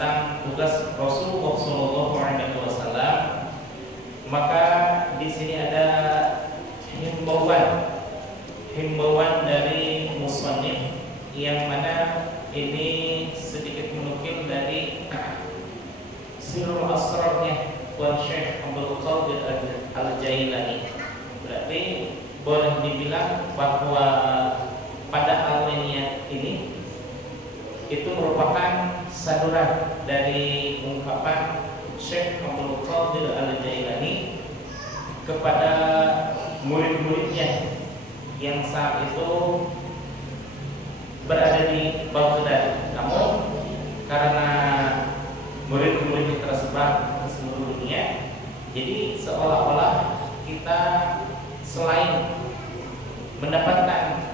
tentang tugas Rasulullah SAW, maka di sini ada himbauan dari musannif yang mana ini sedikit menukil dari Sirrul Asrarnya Tuan Syekh Abdul Qadir Al-Jailani. Berarti boleh dibilang bahwa pada alinea ini itu merupakan saduran dari ungkapan Syekh Abdul Qadir Al-Jailani kepada murid-muridnya yang saat itu berada di Baghdad. Namun karena murid-muridnya tersebar ke seluruh dunia, jadi seolah-olah kita selain mendapatkan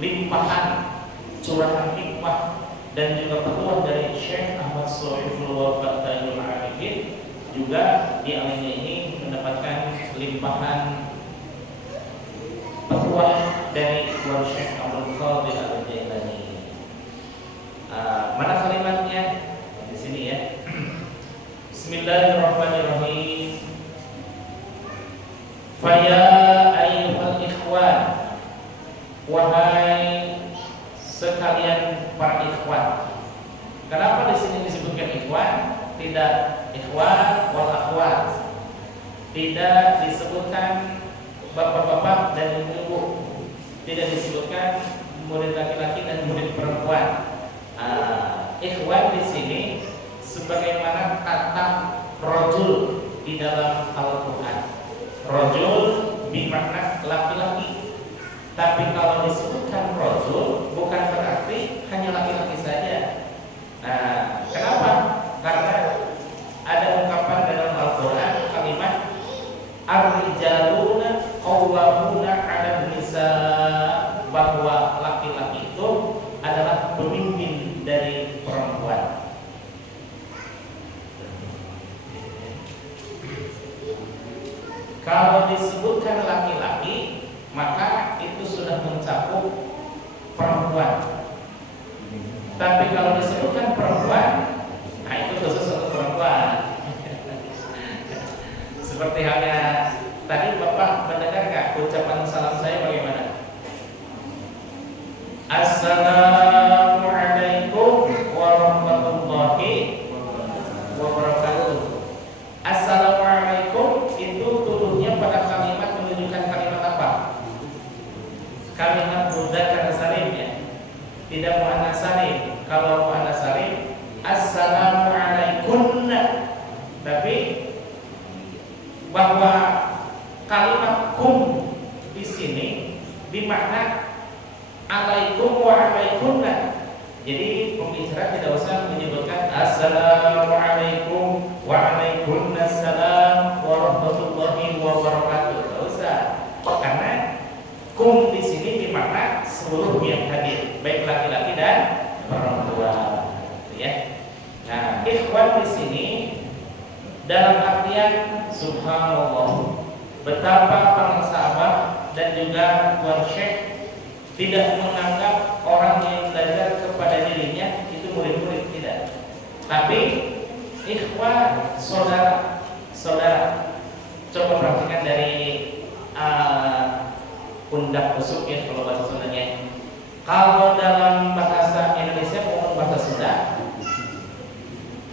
limpahan curahan hikmah dan juga petuah dari Syekh Ahmad Shahiful Wafa Tayyul Arifin, juga di alinea ini mendapatkan limpahan petuah dari Tuan Syekh Abdul Qadir Al-Jailani. Mana kalimatnya? Di sini ya. Bismillahirrahmanirrahim. Faya ayyuhal ikhwan, wahai sekalian para ikhwan. Kenapa di sini disebutkan ikhwan? Tidak ikhwan wal akhwat. Tidak disebutkan bapak-bapak dan ibu-ibu. Tidak disebutkan murid laki-laki dan murid perempuan. Ikhwan di sini sebagaimana kata rajul di dalam Al-Qur'an. Rajul bermakna laki-laki. Tapi kalau disebutkan rajul bukan berarti hanya laki-laki saja. Kenapa? Karena ada ungkapan dalam Al-Qur'an kalimat ar-rijaluna qawwamuna 'alan nisa, bahwa laki-laki itu adalah pemimpin dari perempuan. Kalau disebutkan laki-laki, maka itu sudah mencakup perempuan. Tapi kalau disebutkan perempuan, nah itu khusus untuk perempuan. Seperti halnya tadi Bapak mendengar nggak ucapan salam saya bagaimana? Assalamualaikum warahmatullahi wabarakatuh. Assalamualaikum itu tuduhnya pada kalimat menunjukkan kalimat apa? Kalimat mudzakkar salim ya. Tidak muannats salim. Kalau muannats salim assalamualaikunna. Tapi bahwa kalimat kum di sini bermakna alaikum wa alaikunna. Jadi pembicara tidak usah menyebutkan assalamualaikum wa alaikumsalam warahmatullahi wabarakatuh. Tidak usah. Karena kum di sini bermakna seluruh yang hadir, baik laki-laki dan perempuan. Ya. Nah, ikhwan di sini dalam artian subhanallah, betapa para sahabat dan juga Tuan Syekh tidak menganggap orang yang belajar kepada dirinya itu murid-murid, tidak. Tapi ikhwan, saudara-saudara, coba perhatikan dari pundak busuk ya kalau bahasa Sundanya. Kalau dalam bahasa Indonesia maupun bahasa Sunda,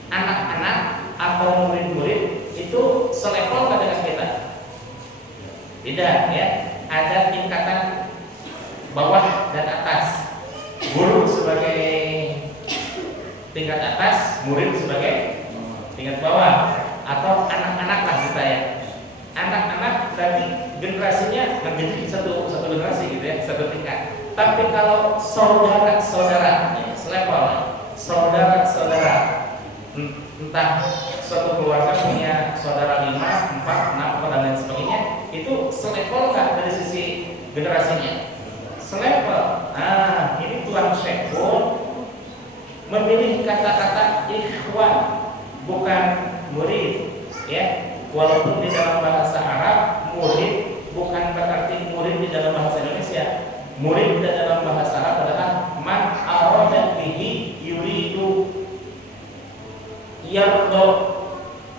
anak-anak atau murid-murid itu selevel nggak dengan kita? Tidak ya, ada tingkatan bawah dan atas. Guru sebagai tingkat atas, murid sebagai tingkat bawah, atau anak-anak lah kita ya. Anak-anak berarti generasinya menjadi satu generasi gitu ya, satu tingkat. Tapi kalau saudara-saudara, ya, selevel, saudara-saudara, entah suatu keluarga punya saudara 5, 4, 6, dan lain sebagainya, itu selevel nggak dari sisi generasinya? Selevel. Nah, ini Tuan Syekh pun memilih kata-kata ikhwan, bukan murid, ya. Walaupun di dalam bahasa Arab murid bukan berarti murid di dalam bahasa Indonesia. Murid di dalam bahasa Arab adalah man yardo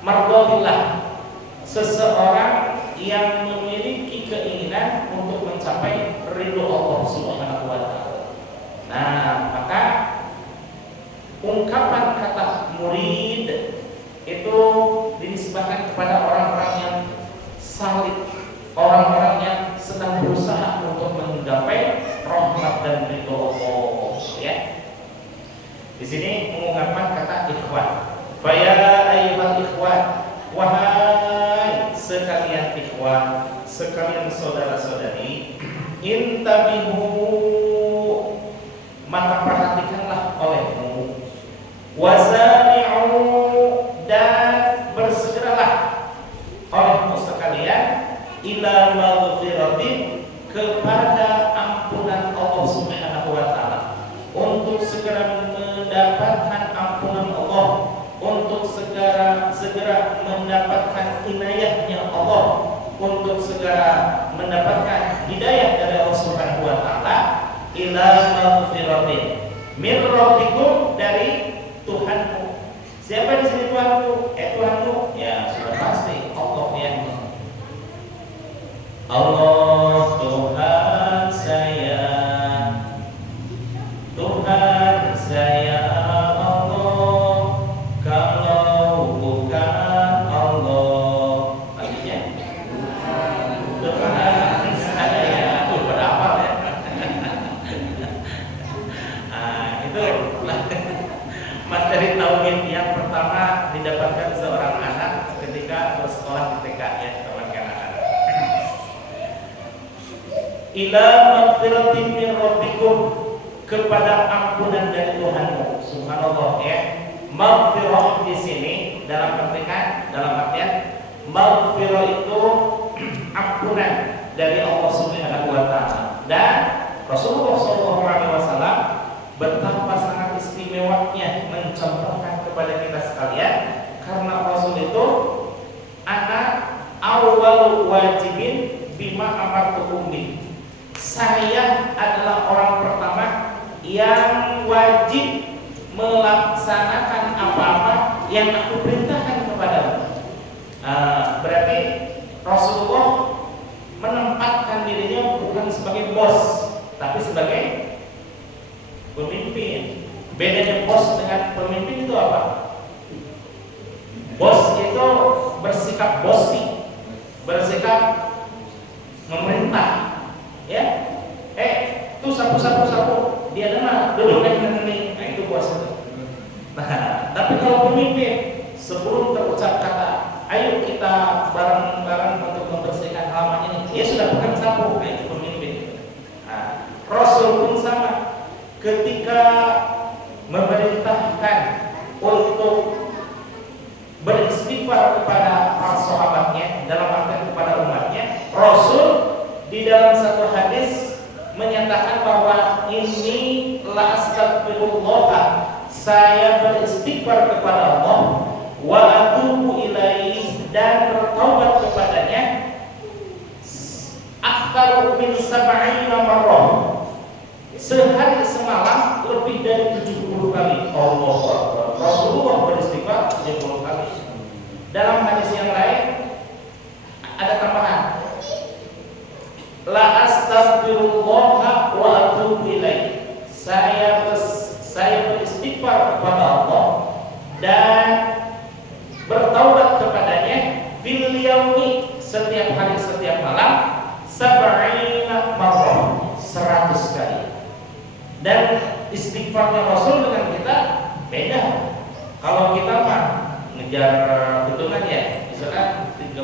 mardotillah, seseorang yang memiliki keinginan untuk mencapai ridho Allah Subhanahu wa taala. Nah, maka ungkapan kata murid itu dinisbahkan kepada orang-orang yang salih, orang-orang yang sedang berusaha untuk menggapai rahmat dan ridho Allah, ya. Di sini mengungkapkan kata ikhwan. Fa ya ayyuhal ikhwan, wahai sekalian ikhwan, sekalian saudara-saudari, intabihu, maka perhatikanlah olehmu, wasari'u, dan bersegeralah olehmu sekalian, ila maghfiratin, kepada ampunan Allah Subhanahu wa taala, untuk segera mendapatkan ampunan Allah, untuk segera mendapatkan inayahnya Allah, untuk segera mendapatkan hidayah dari Allah Subhanahu wa taala, ila maghfiratin min rabbikum, dari Tuhanmu. Siapa di sini Tuhanmu? Tuhanmu ya sudah pasti Allah, ya. Allah Tuhan saya, Tuhan saya Allah, kalau bukan Allah, artinya Tuhan saya. Pada apa ya? Itu materi tauhid yang pertama didapatkan seorang anak ketika bersekolah di TK, ya, teman-teman anak. Ila maghfiratin min rabbikum, kepada ampunan dari Tuhanmu. Subhanallah, ya. Maghfirah di sini dalam artian maghfirah itu ampunan dari Allah Subhanahu wa taala. Dan Rasulullah SAW betapa sangat istimewanya mencontohkan kepada kita sekalian, karena Rasul itu anak awal wajibin bima amartukum bi. Saya adalah orang pertama yang wajib melaksanakan apa-apa yang aku perintahkan kepadamu. Berarti Rasulullah menempatkan dirinya bukan sebagai bos, tapi sebagai pemimpin. Bedanya bos dengan pemimpin itu apa? Bos itu bersikap bosi, bersikap memerintah, ya. Tuh sapu, dia dengar, duduk ini. Nah, itu bos itu. Nah, tapi kalau pemimpin, sebelum terucap kata, ayo kita bareng-bareng untuk membersihkan halaman ini, dia sudah pegang sapu. Nah, itu pemimpin. Nah, Rasul pun sama, ketika memerintahkan untuk beristighfar kepada para sahabatnya, dalam arti kepada umatnya, Rasul di dalam satu hadis menyatakan bahwa ini la astaghfirullah, saya beristighfar kepada Allah, wa atubu ilaihi, dan bertaubat kepadanya, aktsar min 70 marrah, sehari semalam lebih dari 70 kali. Allahu Akbar. Rasulullah beristighfar 70 kali. Dalam hadis yang lain ada tambahan, la astaghfirullah wa atubu ilaihi, saya beristighfar kepada Allah dan bertaubat kepadanya, fil yaumi, setiap hari setiap malam, 70 marrah, 100 kali. Dan istighfarnya Rasul dengan kita beda. Kalau kita mah ngejar hitungan, ya, misalkan 66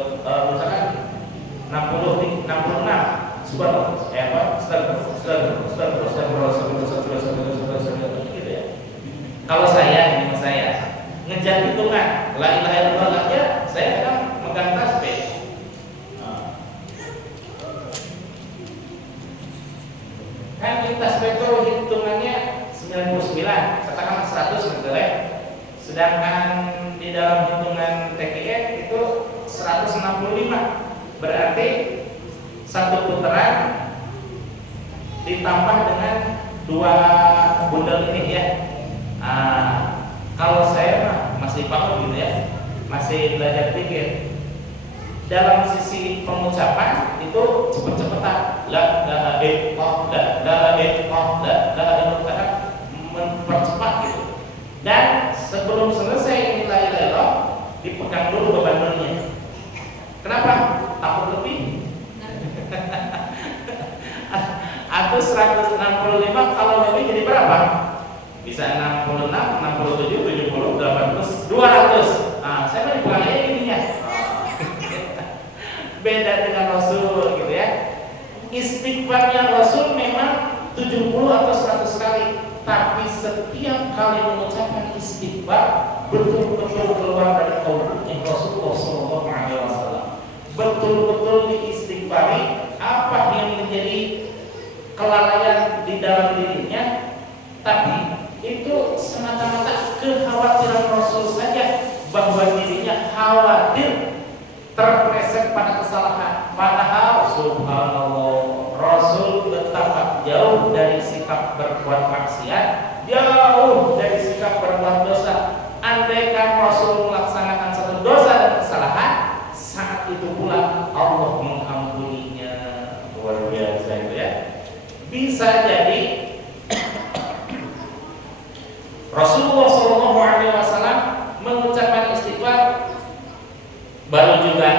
gitu ya. Kalau saya ngejar hitungan la ilaha illallah aja, saya kadang megang tasbih. Kan di tasbih itu hitungannya 99, katakan 100 ngegelek. Sedangkan di dalam hitungan TKN itu 165. Berarti satu putaran ditambah dengan 2 bundel ini, ya. Kalau saya mah masih paham gitu masih belajar pikir. Dalam sisi pengucapan itu cepet-cepetan, la ilaha illallah, la ilaha illallah, la ilaha illallah, mempercepat gitu. Dan sebelum selesai la ilaha illallah, dipegang dulu bebannya. Kenapa? Takut lebih. Atau 165 kalau lebih jadi berapa? Bisa 66, 67, 70, 80, 200. Nah, saya mau dipulangnya ininya. Beda dengan Rasul gitu ya. Istighfarnya Rasul memang 70 atau 100 kali, tapi setiap kali mengucapkan istighfar betul-betul keluar dari qaulnya Rasulullah sallallahu alaihi wasallam. Betul-betul diistighfari apa yang menjadi kelalaian di dalam dirinya, tapi itu semata-mata kekhawatiran Rasul saja bahwa dirinya khawatir terpleset pada kesalahan. Padahal subhanallah, Rasul betapa jauh dari sikap berbuat maksiat, jauh dari sikap berbuat dosa. Andaikan Rasul melaksanakan satu dosa dan kesalahan, saat itu pula Allah mengampuninya. Luar biasa itu ya. Bisa jadi Rasulullah SAW mengucapkan istighfar, baru juga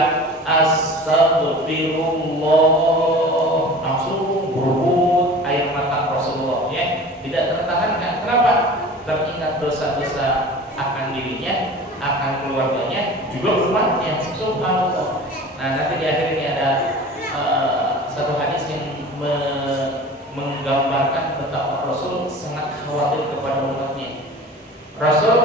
astagfirullah, langsung berut air mata Rasulullah ya, tidak tertahankan. Kenapa? Teringat dosa-dosa akan dirinya, akan keluarganya, juga umatnya. Subhanallah. Nah, nanti di akhir ini ada satu hadis yang menggambarkan betapa Rasul sangat khawatir kepada umatnya. Rasul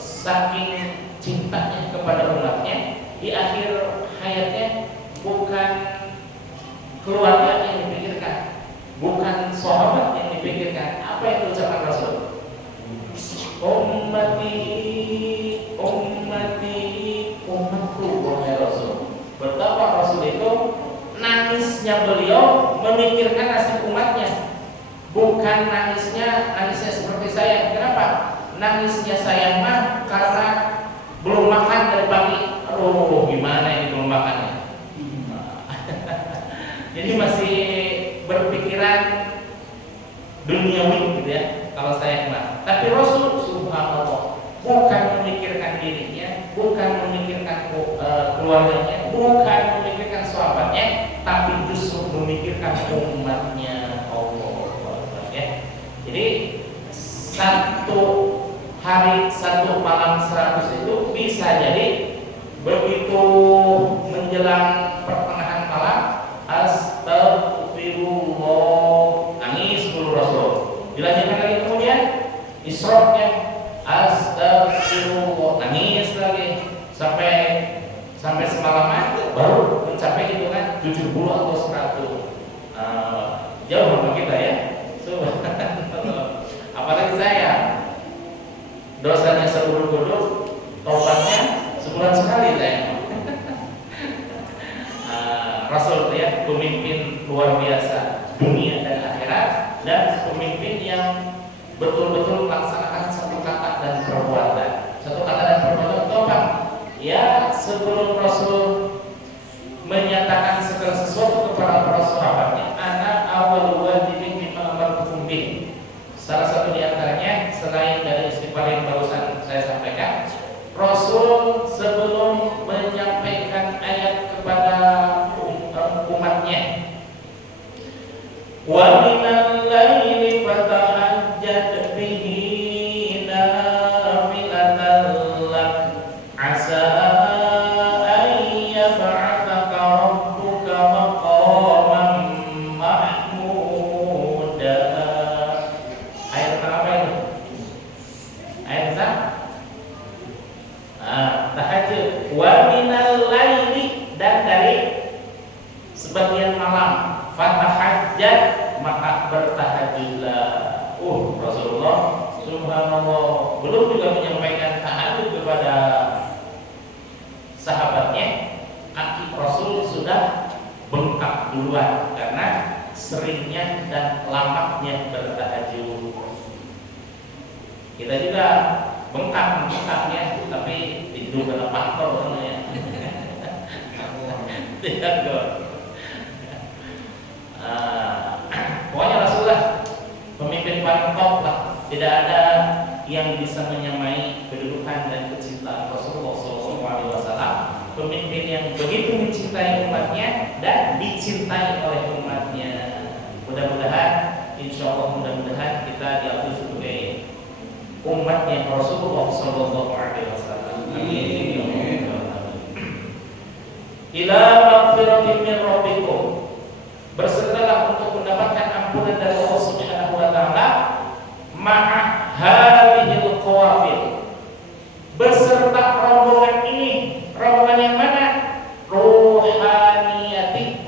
saking cintanya kepada umatnya, di akhir hayatnya bukan keluarga yang dipikirkan, bukan sahabat yang dipikirkan. Apa yang diucapkan Rasul? Ummati, ummati, umatku, wahai Rasul. Betapa Rasul itu nangisnya beliau memikirkan nasib umatnya, bukan nangisnya seperti saya. Kenapa? Nangisnya saya mah karena belum makan dari pagi. Aduh, gimana ini belum makannya? Jadi masih berpikiran duniawi gitu ya kalau saya mah. Tapi Rasul subhanallah bukan memikirkan dirinya, bukan memikirkan keluarganya, bukan memikirkan sahabatnya, tapi justru memikirkan umatnya Allah ya. Jadi satu hari, satu malam 100 itu bisa jadi begitu menjelang pertengahan malam, astagfirullah, nangis dulu Rasul. Dilanjutkan lagi kemudian isrofnya, astagfirullah, nangis lagi sampai semalaman, baru mencapai hitungan 70 atau 100. Jauh sama kita ya. Apalagi saya, dosanya seuduk-uduk, tobatnya sebulan sekali saya. Rasul ya, pemimpin luar biasa dunia dan akhirat, dan pemimpin yang betul-betul melaksanakan satu kata dan perbuatan. Satu kata dan perbuatan itu apa? Ya, sebelum Rasul menyatakan segala sesuatu kepada para sahabatnya, ana awal wajibin mimma amartukum bih. Salah satu di antaranya selain dari istighfar yang barusan saya sampaikan, Rasul sebelum menyampaikan ayat kepada umatnya, wa minal laili fatahajjad bihi nafilatan lak asa an yab'athaka rabbuka maqaman mahmuda. Ayat apa itu? Ayat tahajud. Wa minal laili, dan dari sebagian malam, fatahajjad, maka bertahajudlah. Rasulullah subhanallah belum juga menyampaikan tahajud kepada sahabatnya, kaki Rasul sudah bengkak duluan karena seringnya dan lamanya bertahajud. Kita juga bengkak ya, tapi itu kena faktor namanya. Tidak kok. Pokoknya Rasulullah pemimpin paling top lah. Tidak ada yang bisa menyamai kedudukan dan kecintaan Rasulullah SAW. Pemimpin yang begitu mencintai umatnya dan dicintai oleh umatnya. Mudah-mudahan, insya Allah mudah-mudahan kita diakui sebagai umatnya Rasulullah SAW. Amin. Ila magfiratin min rabbikum, bersegeralah untuk mendapatkan ampunan dari Allah Subhanahu wa taala, ma'a hadhil qawafil, beserta rombongan ini. Rombongan yang mana? Rohaniyati,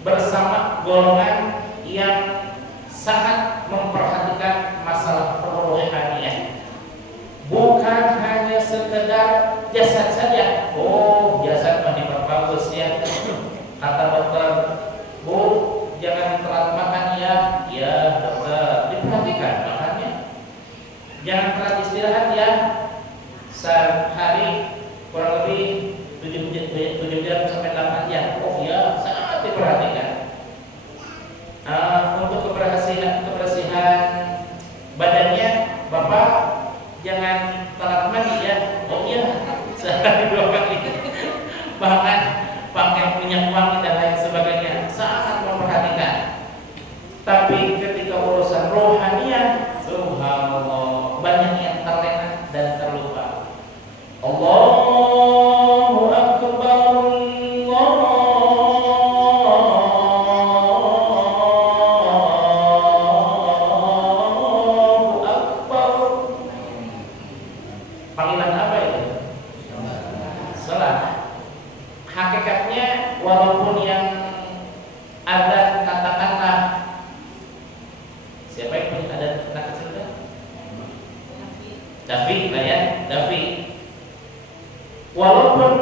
bersama golongan yang sangat memperhatikan masalah rohaniyah. Bukan hanya sekedar jasad saja. Oh, jasad masih bagus ya. Kata dokter, Bu, jangan telat makan ya. Ya dokter, diperhatikan makannya. Jangan telat istirahat ya. Sehari kurang lebih 7 jam sampai 8 jam. Oh ya, sangat diperhatikan. Untuk kebersihan badannya, Bapak jangan telat mandi ya. Oh iya, sehari 2 kali. Bahkan pakai minyak wangi dan lain sebagainya, sangat memperhatikan. Tapi ketika urusan rohaniah, subhanallah, banyak yang terlena dan terlupa. Allahu Akbar, Allahu Akbar. Panggilan apa itu? Salat. Hakikatnya walaupun yang ada katakanlah, siapa yang punya ada anak kecil kan? Davi lah ya, Davi. Walaupun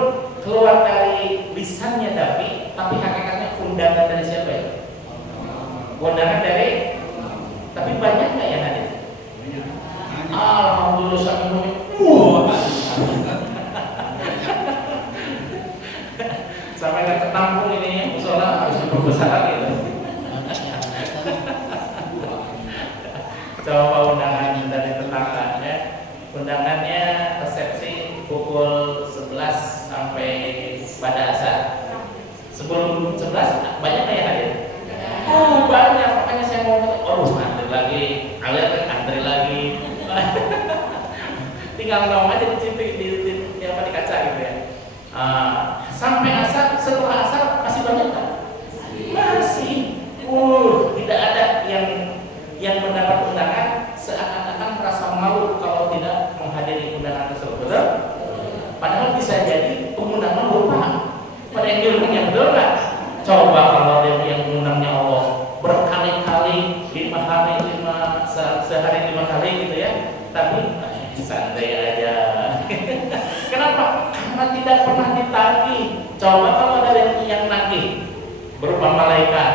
keluar dari lisannya Davi, tapi hakikatnya undangan dari siapa ya? Undangan dari, tapi banyak nggak yang hadir? Alhamdulillah sampai sampai nggak ketampung ini musola harus diperbesar lagi. Coba undangan dari tetangga ya. Undangannya resepsi pukul 11 sampai pada asar. Sebelum 11 banyak yang hadir. Oh banyak, makanya saya mau antri lagi, kalian kan antri lagi. Tinggal ngomong aja di kaca gitu ya. Sampai asar, setelah asar masih banyak kan? Masih. Tidak ada yang mendapat undangan seakan-akan merasa malu kalau tidak menghadiri undangan tersebut. Betul? Padahal bisa jadi pengundangan lupa pada yang diundangnya, betul nggak? Coba kalau yang mengundangnya Allah berkali-kali, 5 hari, sehari 5 kali gitu ya, tapi santai aja. Kenapa? Karena tidak pernah ditagih. Coba kalau ada yang nagih berupa malaikat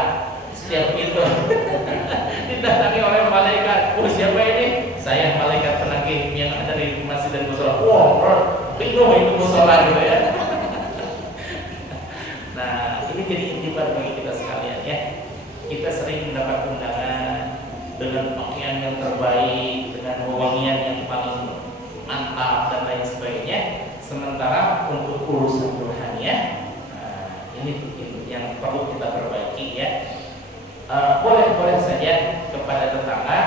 setiap itu ditagih oleh malaikat. Oh siapa ini? Saya malaikat penagih yang ada di masjid dan musola. Wow, penuh itu musola gitu ya. Nah ini jadi intibat bagi kita sekalian ya. Kita sering mendapat undangan dengan pakaian yang terbaik, dengan wewangian yang paling mantap dan lain sebagainya. Sementara untuk urusan rohaniah, ini yang perlu kita perbaiki ya. Boleh saja kepada tetangga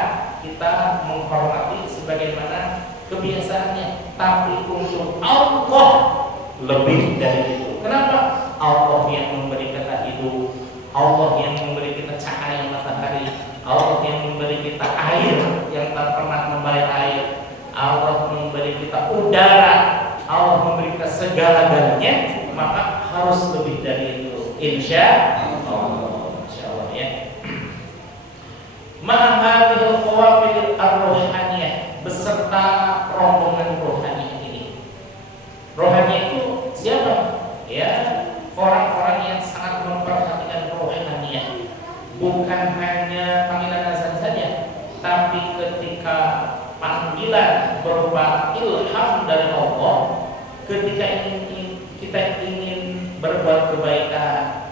kita menghormati sebagaimana kebiasaannya, tapi untuk Allah lebih dari itu. Kenapa? Allah yang memberi kita hidup, Allah yang memberi kita cahaya matahari, Allah yang memberi kita air yang tak pernah membayar air, Allah memberi kita udara, Allah memberi kita segala-galanya, maka harus lebih dari itu. Insya Allah ya. Ma'hadil qawafil ar-rohaniyah, beserta rombongan rohani ini. Rohani itu siapa? Ya, orang-orang yang sangat memperhatikan rohaniyah. Bukan hanya panggilan azan saja, tapi ketika panggil panggilan berupa ilham dari Allah ketika kita ingin berbuat kebaikan,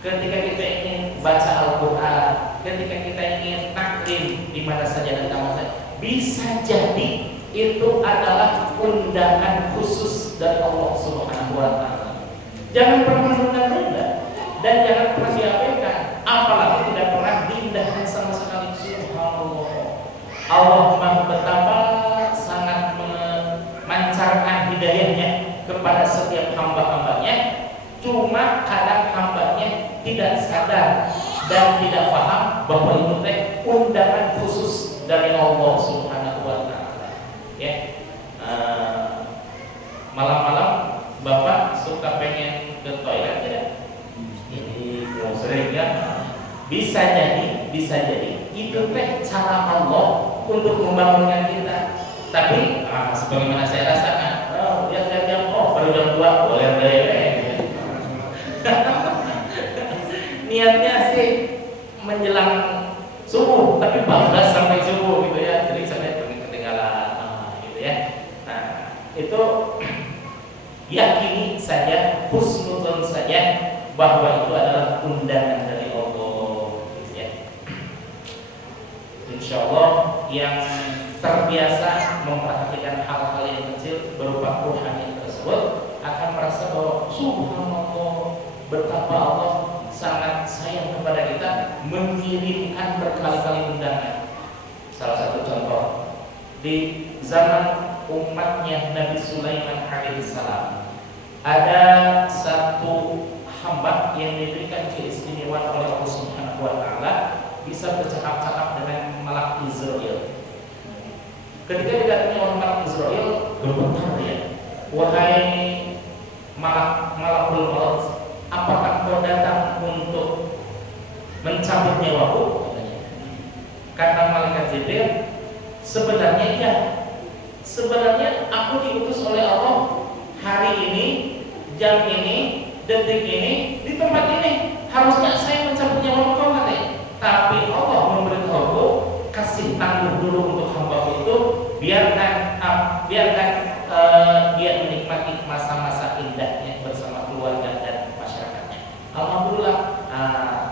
ketika kita ingin baca Al-Quran, ketika kita ingin taklim di mana saja dan kapan saja, bisa jadi itu adalah undangan khusus dari Allah Subhanahu wa Ta'ala. Jangan pernah menunda-nunda dan jangan pernah diabaikan, apalagi tidak pernah diindahkan sama sekali. Subhanallah, Allah betapa sangat memancarkan hidayahnya kepada setiap hamba-hambanya. Cuma kadang hambanya tidak sadar dan tidak paham bahwa itu teh undangan khusus dari Allah Subhanahu wa Ta'ala. Ya, malam-malam Bapak suka pengen ke toilet tidak? Ini sering ya. Bisa jadi itu teh cara Allah untuk membangunkan kita. Tapi sebagaimana saya rasakan, lihat baru jam 2 boleh niatnya sih menjelang subuh, tapi bablas sampai subuh gitu ya. Jadi sampai ketinggalan gitu ya. Nah, itu yakini saja, husnuzon saja bahwa itu adalah undangan dari Allah gitu ya. Insyaallah yang terbiasa memperhatikan hal-hal yang kecil berupa rohani tersebut akan merasa bahwa subhanallah, betapa Allah sangat sayang kepada kita, mengirimkan berkali-kali undangan. Salah satu contoh di zaman umatnya Nabi Sulaiman alaihissalam, ada satu hamba yang diberikan keistimewaan oleh Allah Subhanahu wa Ta'ala, bisa bercakap-cakap dengan malak Israel. Ketika didatangi oleh malak Israel, gemetar dia, wahai malakul maut, apakah kau datang untuk mencabut nyawaku? Kata malaikat Jibril, sebenarnya iya. Sebenarnya aku diutus oleh Allah hari ini, jam ini, detik ini, di tempat ini. Harusnya saya mencabut nyawa kau katanya. Tapi Allah memberitahuku, kasih tangguh dulu untuk hamba itu, biarkan dia menikmati masa-masa indahnya bersama keluarga dan masyarakatnya. Alhamdulillah,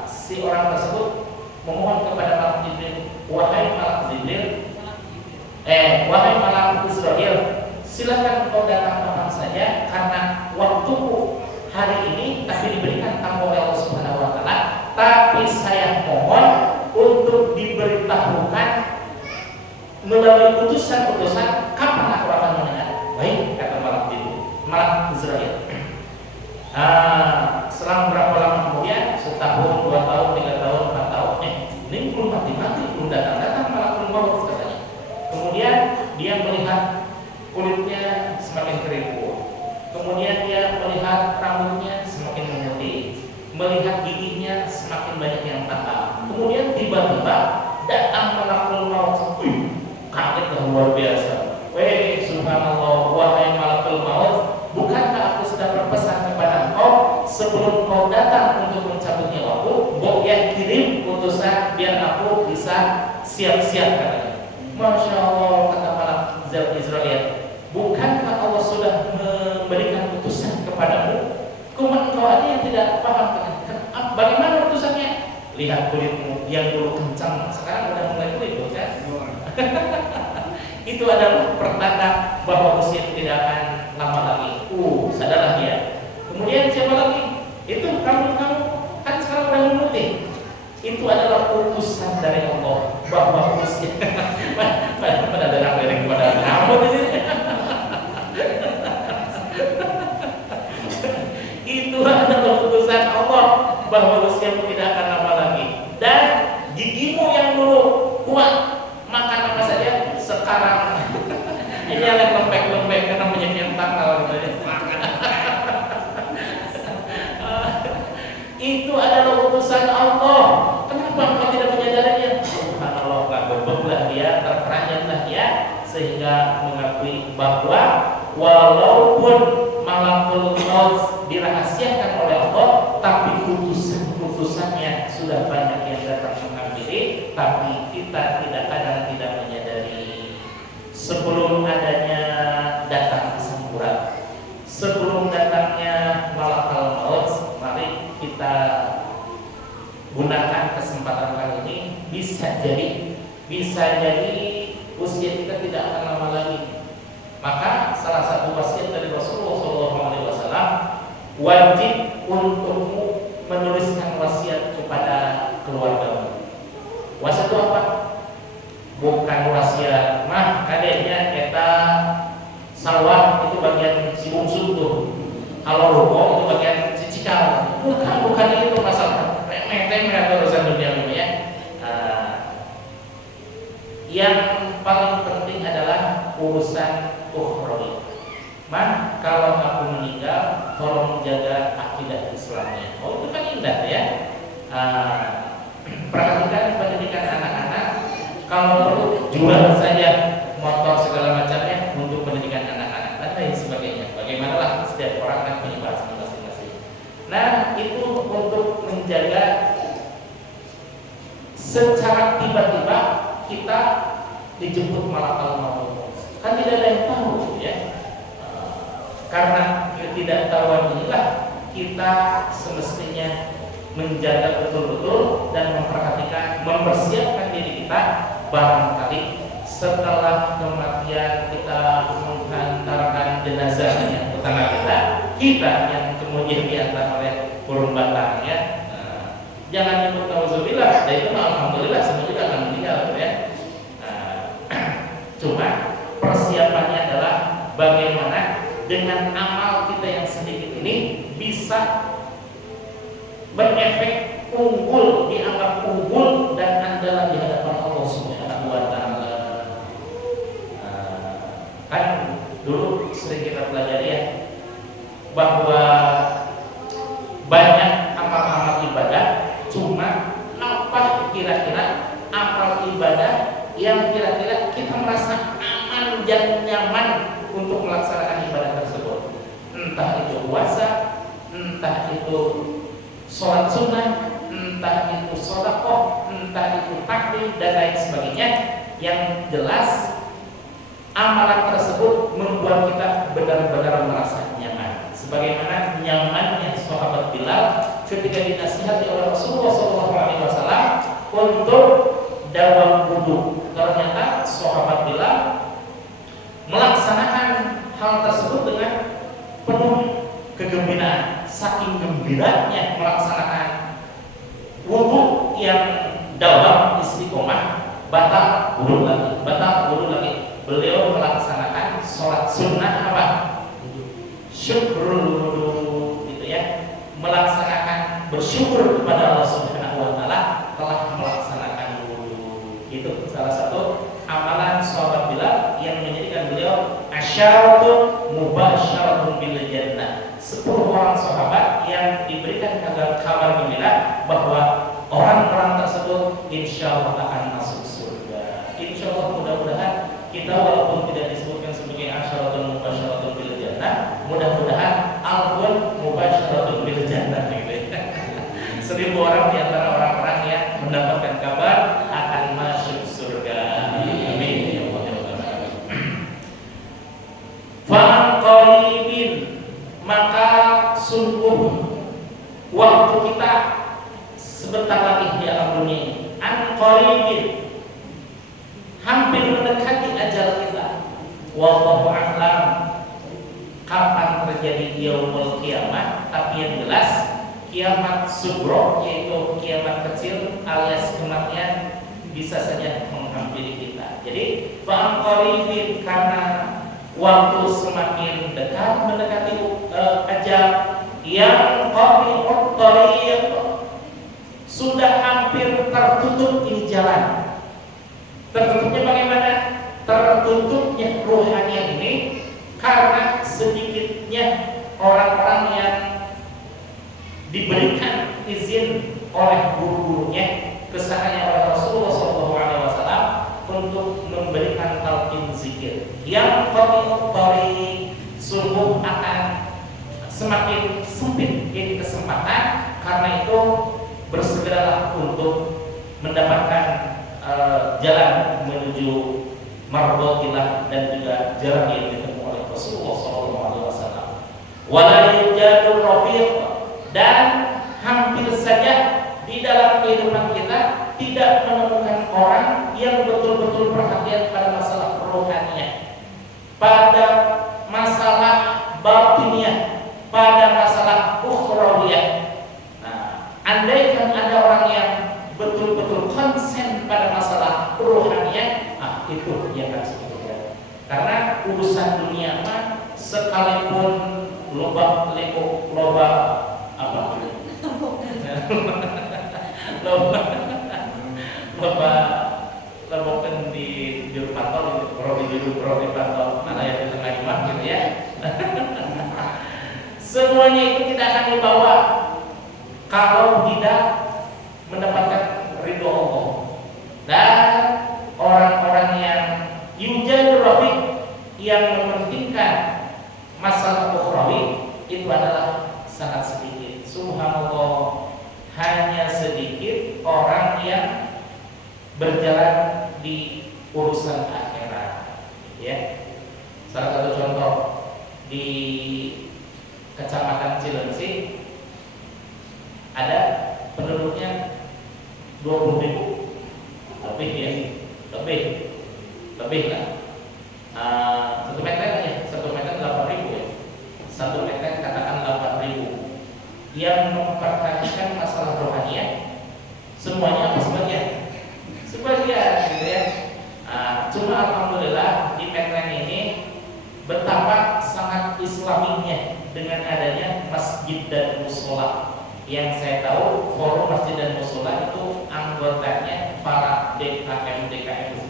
si orang tersebut memohon kepada malak Jibril, wahai malak Israel, silakan kau datang kapan saja, karena waktuku hari ini tapi diberikan tanggung oleh Allah Subhanahu wa Ta'ala. Tapi saya mohon untuk diberitahukan melalui utusan-utusan kapan aku akan mendengar. Baik, kata malak Israel. Selang berapa lama kemudian, setahun, 2 tahun, 3 tahun, 4 tahun, ini belum mati-mati, belum datang-datang malakul maut katanya. Kemudian dia melihat kulitnya semakin keriput, kemudian dia melihat rambutnya semakin memutih, melihat giginya semakin banyak yang patah. Kemudian tiba-tiba datang malakul maut, kaget dan luar biasa. Weh, subhanallah, wahai malakul maut, bukankah aku sudah berpesan kepada engkau sebelum kau datang untuk mencabut nyawaku, ya kirim utusan biar aku bisa siap-siap katanya. Masya Allah, kata malak Israel, bukankah Allah sudah memberikan utusan kepadamu? Cuma engkau aja yang tidak paham. Bagaimana utusannya? Lihat kulitmu yang dulu kencang, sekarang udah mulai keriput kan? Itu adalah pertanda bahwa usia tidak akan lama lagi. Sadarlah dia. Kemudian siapa lagi? Itu kamu kan sekarang udah memutih. Itu adalah utusan dari Allah bahwa usia pada derang-derang pada rambut ini. Itu adalah utusan Allah bahwa usiamu tidak akan lama lagi. Dan gigimu yang dulu kuat makan apa saja, sekarang ini yang lembek-lembek karena menjadi tanggal gitu. Itu adalah utusan Allah. Kenapa engkau tidak menyadarinya? Subhanallah, gabeblah dia, terperanjatlah dia, sehingga mengakui bahwa walaupun malakul maut dirahasiakan oleh Allah, tapi utusannya sudah banyak yang datang menghampiri, tapi kita kadang tidak menyadari. sebelum adanya datang kesemburan, sebelum datangnya malakal maut, mari kita gunakan kesempatan kali ini. Bisa jadi usia kita tidak akan lama lagi. Maka salah satu wasiat dari Rasulullah SAW, wajib untukmu menuliskan wasiat kepada keluargamu. Wasiat itu apa? Bukan wasiat mah kadeknya eta sawah itu bagian si bungsu tuh, kalau ruko itu bagian si cikal. Bukan itu masalah remeh atau urusan dunia ya. Yang paling penting adalah urusan ukhrawi. Man, kalau aku meninggal, tolong jaga akidah Islamnya. Oh, itu kan indah ya. Perhatikan pendidikan anak-anak. Kalau perlu jual saja motor segala macamnya untuk pendidikan anak-anak dan lain sebagainya. Bagaimanalah setiap orang kan punya bahasa masing-masing. Nah, itu untuk menjaga secara tiba-tiba kita dijemput malakal maut. Kan tidak ada yang tahu ya. Karena ketidaktahuan inilah kita semestinya menjaga betul-betul dan mempersiapkan diri kita. Barangkali setelah kematian kita menghantarkan jenazahnya ke tetangga kita yang kemudian diantar oleh burung batang ya. Jangan nyebut nauzubillah, dan itu alhamdulillah semua juga akan meninggal ya. Cuma persiapannya adalah bagaimana dengan amal kita yang sedikit ini bisa berefek unggul, dianggap unggul dan andalan di hadapan Allah Subhanahu wa taala. Kan dulu sering kita pelajari ya bahwa banyak amal-amal ibadah, cuma apa kira-kira amal ibadah yang kira-kira kita merasa aman dan nyaman untuk melaksanakan ibadah tersebut. Entah itu puasa, entah itu sholat sunnah, entah itu sedekah, entah itu takbir dan lain sebagainya. Yang jelas amalan tersebut membuat kita benar-benar merasa nyaman. Sebagaimana nyamannya sahabat Bilal ketika dinasihati oleh Rasulullah SAW untuk dawam wudu. Ternyata sahabat Bilal melaksanakan hal tersebut dengan penuh kegembiraan. Saking gembiranya melaksanakan wudu yang dawam istiqomah, batal wudu lagi. Beliau melaksanakan sholat sunnah apa? Syukrul wudu, gitu ya. Melaksanakan bersyukur kepada Allah Subhanahu wa taala telah melaksanakan wudu. Itu salah satu amalan sahabat Bilal yang menjadikan beliau asyaratun mubasyaratun bil jannah. 10 orang sahabat yang diberikan kabar gembira bahwa orang-orang tersebut insya Allah akan masuk surga. Insya Allah, mudah-mudahan kita walaupun tidak disebutkan sebagai asyaratun mubasyaratun bil jannah, mudah-mudahan alfun mubasyaratun bil jannah gitu. 1000 orang di antara orang-orang yang mendapatkan kabar akan masuk surga. Amin ya Allah ya Rabbal. Fa qaribin, maka sungguh waktu kita sebentar lagi di alam dunia ini. An qaribin, hampir mendekati ajal kita. Wallahu a'lam kapan terjadi yaumul kiamat, tapi yang jelas kiamat subro, yaitu kiamat kecil alias kematian, bisa saja menghampiri kita. Jadi fa'an qaribin, karena waktu semakin dekat mendekati ajal, yang qari'ut thariq, sudah hampir tertutup ini jalan. Tertutupnya bagaimana? Tertutupnya ruhaniah ini karena sedikitnya orang-orang yang diberikan izin oleh guru-gurunya, kesannya oleh Rasulullah SAW untuk memberikan talqin zikir. Yang qari'ut, sungguh akan semakin sempit ini kesempatan. Karena itu bersegeralah untuk mendapatkan jalan menuju mardotillah, dan juga jalan yang ditempuh oleh Rasulullah SAW. Wala yujadul rafiq, dan hampir saja di dalam kehidupan kita tidak menemukan orang yang betul-betul perhatian pada masalah rohaniah, pada masalah batiniah, pada masalah ukhrawiyah. Nah, andaikan ada orang yang betul-betul konsen pada masalah rohaniah, itu yang harus kita. Karena urusan dunia mah sekalipun loba kan di juru pantau, di juru pantau mana yang di tengah imam gitu ya. Semuanya itu tidak akan dibawa kalau tidak mendapatkan ridho Allah. Dan orang-orang yang yujadu rafiq, yang mementingkan masalah ukhrawi, itu adalah sangat sedikit. Subhanallah, hanya sedikit orang yang berjalan di urusan akhirat. Ya, salah satu contoh di Kecamatan Cilengsi ada penduduknya 20.000 lebih ya, lebih lah. 1 meter aja, 1 meter 8.000 ya. 1 meter katakan 8.000 yang memperhatikan masalah rohaniah. Semuanya apa sebagian gitu ya. Cuma alhamdulillah di Medan ini betapa sangat islaminya dengan adanya masjid dan musola. Yang saya tahu forum masjid dan musola itu anggotanya para DKM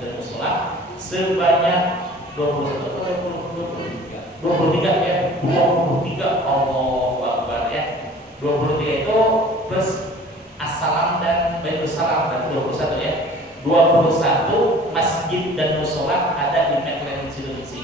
dan musola sebanyak 23 ya, 23 Allahu Akbar ya. 23 itu plus assalam dan baitusalam, dan 21 ya. 21 masjid dan musola ada di Medan Cilengsi.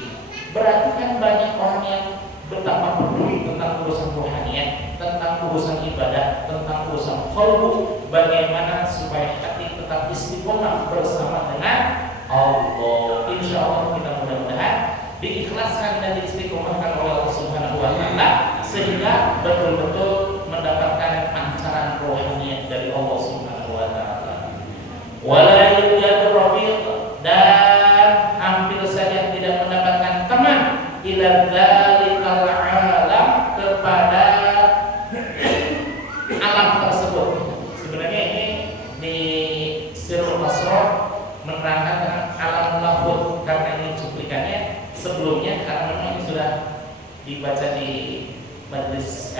Berarti kan banyak orang yang betapa peduli tentang urusan rohaniah, tentang urusan ibadah, tentang urusan qalbu, bagaimana supaya hati tetap istiqomah bersama dengan Allah. Insya Allah kita mudah-mudahan diikhlaskan dan diistiqomahkan oleh Allah Subhanahu wa Ta'ala, sehingga betul-betul mendapatkan pancaran rohaniah dari Allah Subhanahu wa Ta'ala. Wala yujadu rafiq, dan hampir saja tidak mendapatkan teman ila dzalikal alam, kepada alam tersebut. Sebenarnya ini di Sirul Asrar menerangkan tentang alam lahud, karena ini cuplikannya sebelumnya, karena memang ini sudah dibaca di majelis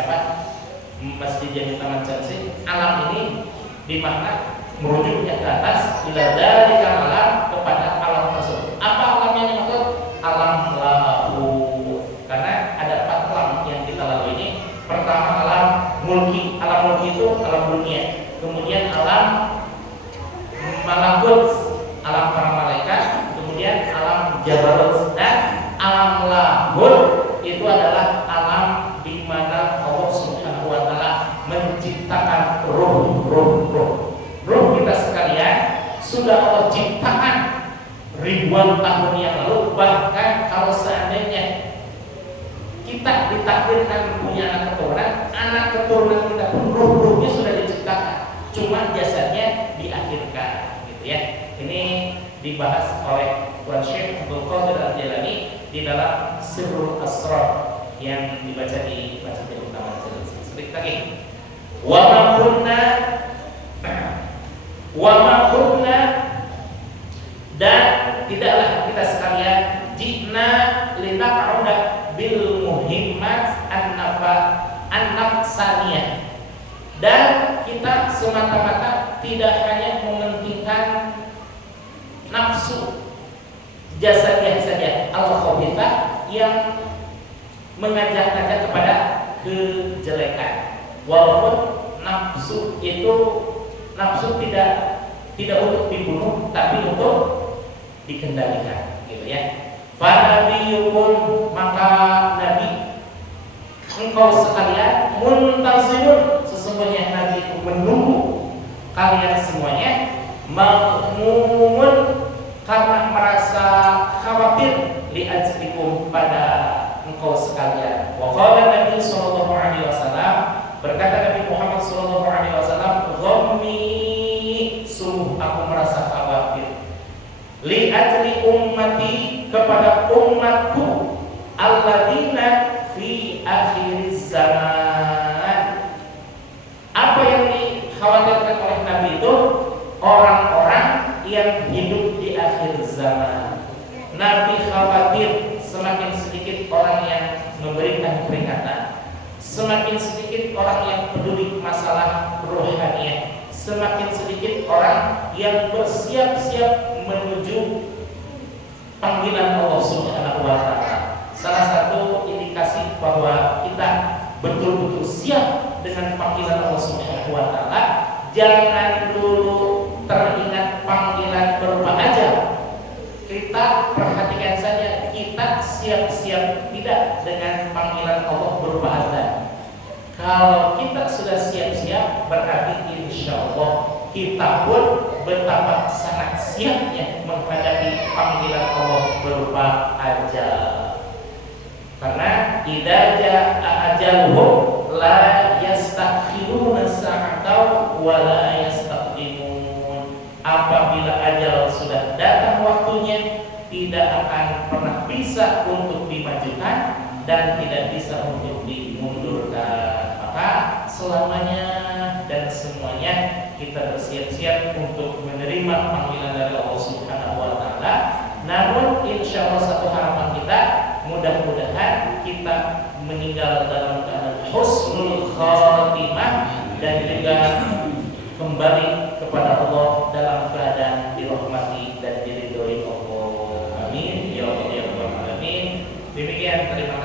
Masjid Jami Taman Cilengsi. Alam ini dimana merujuknya ke atas, ila dzalikal alam, kepada alam tersebut. Apa alamnya yang dimaksud? Alam lahud, karena ada 4 alam yang kita lalui ini. Pertama alam mulki. Alam mulki itu alam dunia. Kemudian alam malakut, alam para malaikat. Kemudian alam jabarut, dan alam lahud itu adalah alam di mana Allah Subhanahu wa Ta'ala menciptakan ruh kita sekalian sudah Allah ciptakan ribuan tahun yang lalu. Bahkan kalau seandainya kita ditakdirkan punya anak keturunan kita pun ruh-ruhnya sudah diciptakan, cuma jasadnya diakhirkan, gitu ya. Ini dibahas oleh Tuan Syekh Abdul Qadir Al-Jilani di dalam Sirrul Asrar yang dibaca di Masjid Utama Cilengsi. Sedikit lagi. Wa ma kunna, dan tidaklah kita sekalian jina linaq'uda bil muhimmat an-nafsaniyah, dan kita semata-mata tidak hanya mementingkan nafsu jasadiah saja, al-khabithah, yang mengajak-ajak kepada kejelekan. Walaupun nafsu tidak untuk dibunuh, tapi untuk dikendalikan, gitu ya. Fanabiyukum, maka Nabi engkau sekalian, muntazirun, sesungguhnya Nabi itu menunggu kalian semuanya, makmumun, karena merasa khawatir li'ajlikum pada engkau sekalian. Wa qala Nabi sallallahu alaihi wasallam, berkata Nabi Muhammad sallallahu alaihi wasallam, "Ghammi, sungguh aku merasa khawatir li'ajli ummati, kepada umatku, alladzina fi akhiriz zaman." Apa yang dikhawatirkan oleh Nabi itu orang-orang yang hidup di akhir zaman. Nabi khawatir semakin sedikit orang yang memberikan peringatan, semakin sedikit orang yang peduli masalah rohaniah, semakin sedikit orang yang bersiap-siap menuju panggilan Allah Subhanahu wa Ta'ala. Salah satu indikasi bahwa kita betul-betul siap dengan panggilan Allah Subhanahu wa Ta'ala, jangan dulu teringat panggilan berupa ajal. Kita perhatikan saja, kita siap-siap tidak dengan panggilan Allah berupa azan. Kalau kita sudah siap-siap, berarti insya Allah kita pun betapa sangat siapnya menghadapi panggilan Allah berupa ajal. Karena idza jaa ajaluhum la yastakhiruna sa'atan wa la yastaqdimun. Apabila ajal sudah datang waktunya, tidak akan pernah bisa untuk dimajukan dan tidak bisa untuk dimundurkan. Maka selamanya dan semuanya kita bersiap-siap untuk menerima panggilan dari Allah Subhanahu wa Ta'ala. Namun insya Allah satu harapan kita, mudah-mudahan kita meninggal dalam keadaan husnul khatimah dan juga kembali kepada Allah dalam keadaan dirahmati dan diridhoi Allah. Amin ya Allah ya Rabbal alamin. Demikian, terima kasih.